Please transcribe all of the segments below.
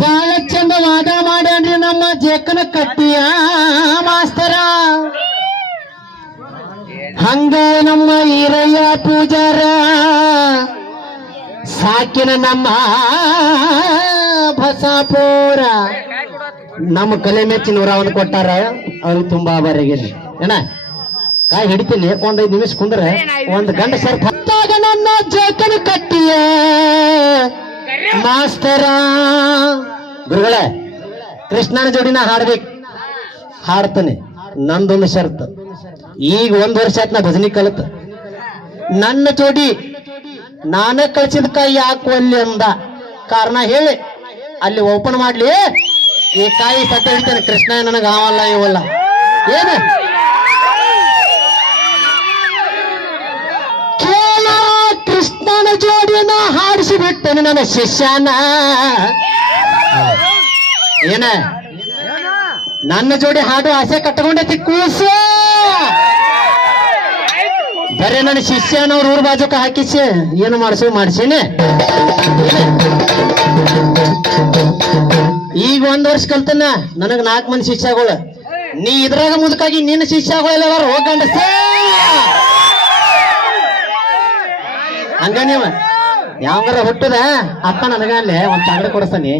ಬಾಳ ಚಂದ ವಾದ ಮಾಡ್ಯಾನ್ರಿ ನಮ್ಮ ಜೇಕನ ಕಟ್ಟಿಯ ಮಾಸ್ತರ. ಹಂಗ ನಮ್ಮ ಈರಯ್ಯ ಪೂಜಾರ ಸಾಕಿನ ನಮ್ಮ ಬಸಾಪುರ ನಮ್ಮ ಕಲೆ ಮೆಚ್ಚಿನ ಅವನು ಕೊಟ್ಟಾರ. ಅವ್ರಿಗೆ ತುಂಬಾ ಆಭಾರಿಯಾಗಿಲ್ಲ. ಏನ ಕಾಯಿ ಹಿಡಿತೀನಿ, 1-5 ನಿಮಿಷ ಕುಂದ್ರೆ ಒಂದ್ ಗಂಡ ಸರ್ ಹತ್ತಾಗ ನನ್ನ ಜೇಕನ ಕಟ್ಟಿಯ ಮಾಸ್ತರ. ಗುರುಗಳೇ, ಕೃಷ್ಣನ ಜೋಡಿನ ಹಾಡ್ಬೇಕು, ಹಾಡ್ತಾನೆ. ನಂದೊಂದು ಶರ್ತ್, ಈಗ 1 ವರ್ಷ ಆಯ್ತು ನಾ ಭಜನಿ ಕಲಿತ. ನನ್ನ ಜೋಡಿ ನಾನೇ ಕಳ್ಸಿದ ಕಾಯಿ ಯಾಕೆ ಒಲ್ಲಿ ಅಂದ ಕಾರಣ ಹೇಳಿ ಅಲ್ಲಿ ಓಪನ್ ಮಾಡ್ಲಿ. ಈ ಕಾಯಿ ಸತ್ತ ಹೇಳ್ತೇನೆ, ಕೃಷ್ಣ ನನಗೆ ಆವಲ್ಲ ಇವಲ್ಲ ಏನ ಕೇಳ. ಕೃಷ್ಣನ ಜೋಡಿನ ಹಾಡಿಸಿ ಬಿಟ್ಟನು ನನ್ನ ಶಿಷ್ಯನ. ಏನ ನನ್ನ ಜೋಡಿ ಹಾಡು ಆಸೆ ಕಟ್ಟಕೊಂಡೈತಿ ಕೂಸು. ಬರೇ ನನ್ನ ಶಿಷ್ಯನವ್ರ ಊರ್ ಬಾಜುಕ ಹಾಕಿಸಿ ಏನು ಮಾಡ್ಸೀನಿ. ಈಗ 1 ವರ್ಷ ಕಲ್ತನ, ನನಗ್ 4 ಮಂದಿ ಶಿಷ್ಯಗಳು. ನೀ ಇದ್ರಾಗ ಮುದುಕಾಗಿ ನಿನ್ನ ಶಿಷ್ಯಗಳೆಲ್ಲ ಹೋಗಂಡ ಹಂಗ ನೀವ ಯಾವಂಗಾರ ಹುಟ್ಟದ ಅಪ್ಪ ನನಗಲ್ಲೇ ಒಂದ್ ಚಾಗಡೆ ಕೊಡಿಸ್ತಾನೆ.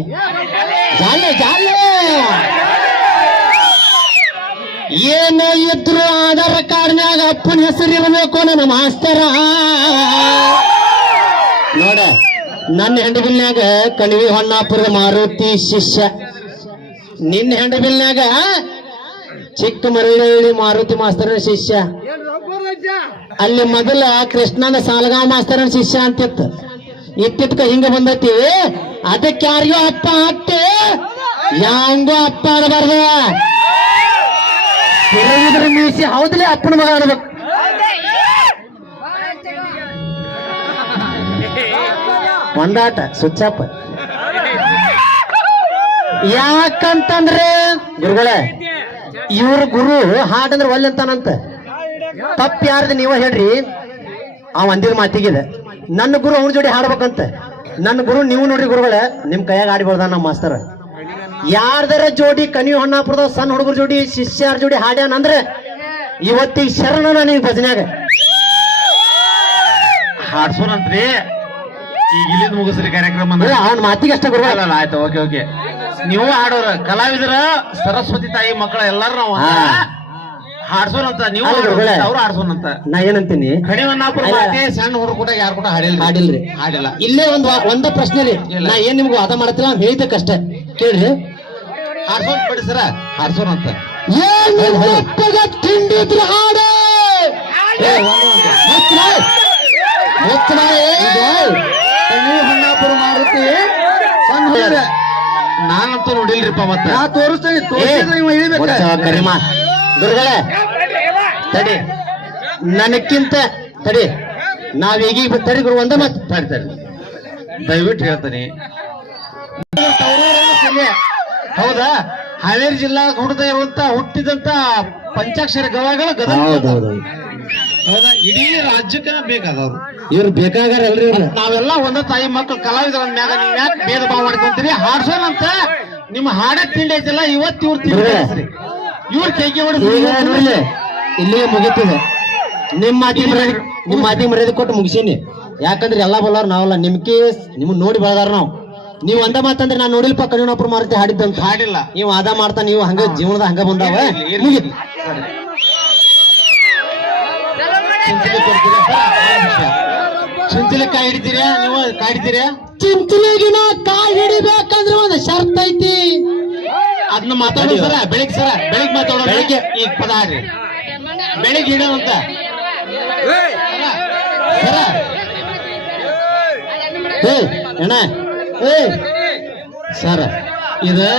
ಜಾಲೆ ಜಾಲೆ ಏನ ಇದ್ರು ಆಧಾರ್ ಕಾರ್ಡ್ನ್ಯಾಗ ಅಪ್ಪನ ಹೆಸರು ಇರಬೇಕು ನನ್ನ ಮಾಸ್ತರ. ನೋಡ, ನನ್ನ ಹೆಂಡಬಿಲ್ನ್ಯಾಗ ಕಣಿವಿ ಹೊನ್ನಾಪುರದ ಮಾರುತಿ ಶಿಷ್ಯ, ನಿನ್ನ ಹೆಂಡಬಿಲ್ನ್ಯಾಗ ಚಿಕ್ಕ ಮರಳಿ ಮಾರುತಿ ಮಾಸ್ತರನ ಶಿಷ್ಯ, ಅಲ್ಲಿ ಮೊದಲ ಕೃಷ್ಣನ ಸಾಲಗಾಂವ್ ಮಾಸ್ತರನ ಶಿಷ್ಯ ಅಂತಿತ್ತು. ಇತ್ತಿತ್ಕ ಹಿಂಗ ಬಂದೈತಿ. ಅದಕ್ಕೆ ಯಾರಿಗೋ ಅಪ್ಪ ಆಗ್ತೆ, ಯಾಂಗೋ ಅಪ್ಪ ಆಗಬಾರ್ದ. ಮೀಸಿ ಹೌದಲೇ ಅಪ್ಪನ ಮಗ ಅನ್ಬೇಕು. ಒಂದಾಟ ಸುಚ್ಚಪ್ಪ. ಯಾಕಂತಂದ್ರೆ ಗುರುಗಳೇ, ಇವ್ರ ಗುರು ಹಾಡಂದ್ರೆ ಒಲ್ಲೆ ಅಂತಾನಂತ. ತಪ್ಪು ಯಾರ್ದು ನೀವ ಹೇಳ್ರಿ. ಅವ ಅಂದಿದ ಮಾತಿಗಿದೆ, ನನ್ನ ಗುರು ಅವ್ನ ಜೋಡಿ ಹಾಡ್ಬೇಕಂತ. ನನ್ನ ಗುರು ನೀವು ನೋಡ್ರಿ ಗುರುಗಳೇ, ನಿಮ್ ಕೈಯಾಗ ಆಡಿಬೋದ ನಮ್ಮ ಮಾಸ್ತರ. ಯಾರ್ದಾರ ಜೋಡಿ ಕನಿ ಹೊನ್ನಾಪುರದ ಸಣ್ಣ ಹುಡುಗರ ಜೋಡಿ ಶಿಷ್ಯರ ಜೋಡಿ ಹಾಡ್ಯಾನ ಅಂದ್ರೆ ಇವತ್ತಿಗೆ ಶರಣ ನನಗೆ ಭಜನ್ಯಾಗ ಹಾಡ್ಸೋನಂತ್ರಿ. ಈಗ ಇಲ್ಲಿಂದ ಮುಗಿಸ್ರಿ ಕಾರ್ಯಕ್ರಮ. ಅವನ ಮಾತಿಗೆ ಅಷ್ಟ ಗುರುಗಳ. ಆಯ್ತು, ಓಕೆ ಓಕೆ. ನೀವು ಹಾಡೋರ ಕಲಾವಿದರ ಸರಸ್ವತಿ ತಾಯಿ ಮಕ್ಕಳ ಎಲ್ಲಾರು ನಾವು ಹಾಡ್ಸೋನಂತ, ನೀವು ಅವ್ರು ಹಾಡ್ಸೋನಂತ. ನಾ ಏನಂತೀನಿ, ಕಣಿವನ್ನಾಪುರ ಸಣ್ಣ ಹುಡುಗ ಕೂಡ ಯಾರು ಕೂಡ ಹಾಡಿಲ್ರಿ. ಹಾಡಿಲ್ಲ. ಇಲ್ಲೇ ಒಂದ ಪ್ರಶ್ನೆ ರೀ, ನಾ ಏನ್ ನಿಮ್ಗೆ ವಾದ ಮಾಡತ್ತಿಲ್ಲ, ಹೇಳಿದ್ದಕ್ಕಷ್ಟೇ ಕೇಳ್ರಿ. ಹಾಡ್ಸೋನ್ ಬಿಡಿ ಸರ, ಹಾಡ್ಸೋನಂತ. ತಿಂಡಿದ್ರು ಹಾಡ ಹೊನ್ನಾಪುರ ಮಾರುತಿ ನಾನಂತೂ ನೋಡಿಲ್ರಿಪ್ಪ. ಮತ್ತೆ ನಾ ತೋರಿಸ್ತೇನೆ, ಕರಿಮಾ ಗುರುಗಳೇ ತಡಿ, ನನಕ್ಕಿಂತ ತಡಿ, ನಾವೀಗ ತಡಿ ಗುರು ಒಂದ ಮತ್ ತಡಿ ದಯವಿಟ್ಟು ಹೇಳ್ತೀನಿ. ಹೌದಾ, ಹಾವೇರಿ ಜಿಲ್ಲಾ ಹುಡುಗ ಇರುವಂತ ಹುಟ್ಟಿದಂತ ಪಂಚಾಕ್ಷರ ಗವಾಯಿಗಳು ಗದಗ. ಹೌದಾ, ಇಡೀ ರಾಜ್ಯಕ್ಕೆ ಬೇಕಾದವ್ರು ಇವ್ರು ಬೇಕಾಗಾರ ಅಲ್ರಿ. ನಾವೆಲ್ಲ ಒಂದ ತಾಯಿ ಮಕ್ಕಳು ಕಲಾವಿದರ ಮ್ಯಾಗ ನೀವ್ ಯಾಕೆ ಭೇದ ಭಾವ ಮಾಡ್ಕೊಂತೀರಿ? ಹಾಡ್ಸೋನಂತ ನಿಮ್ಮ ಹಾಡ ತಿಂಡಿ ಐತಿಲ್ಲ, ಇವತ್ತು ಇವ್ರು ತಿಂಡಿ ಇವ್ರ ಕೈಗೆ ನೋಡ್ಲಿ. ಇಲ್ಲಿಗೆ ಮುಗಿತಿದೆ. ನಿಮ್ಮ ಮಾತಿ ಮರ್ಯಾದೆ ಕೊಟ್ಟು ಮುಗಿಸೀನಿ. ಯಾಕಂದ್ರೆ ಎಲ್ಲಾ ಬಲ್ಲವ್ರು ನಾವಲ್ಲ, ನಿಮ್ ನೋಡಿ ಬೆಳೆದಾರ ನಾವು. ನೀವು ಒಂದ ಮಾತಂದ್ರೆ ನಾನು ನೋಡಿಲ್ಪ ಕಣಿವನ್ನಾಪುರ ಮಾರುತಿ ಹಾಡಿದ್ದಂತ. ಹಾಡಿಲ್ಲ, ನೀವು ವಾದ ಮಾಡ್ತಾ ನೀವು ಹಂಗ ಜೀವನದ ಹಂಗ ಬಂದಾವ. ಮುಗಿತು. ಚಿಂಚಲಿ ಕಾಯಿ ಹಿಡಿತೀರಾ ನೀವು? ಕಾಯ್ತೀರಾ? ಚಿಂಚಲಿಗಿನ ಕಾಯಿ ಹಿಡಿಬೇಕಂದ್ರೆ ಒಂದು ಶರ್ತ್ ಐತಿ. ಅದನ್ನ ಮಾತಾಡೋ ಸರ, ಬೆಳಿಗ್ಗೆ ಸರ, ಬೆಳಿಗ್ಗೆ ಮಾತಾಡೋ. ಬೆಳಿಗ್ಗೆ ಈಗ ಪದ ಹಾಡ್ರಿ, ಬೆಳಿಗ್ಗೆ ಹಿಡೋಂತ ಸರ. ಏ ಅಣ್ಣ, ಸರ, ಇದು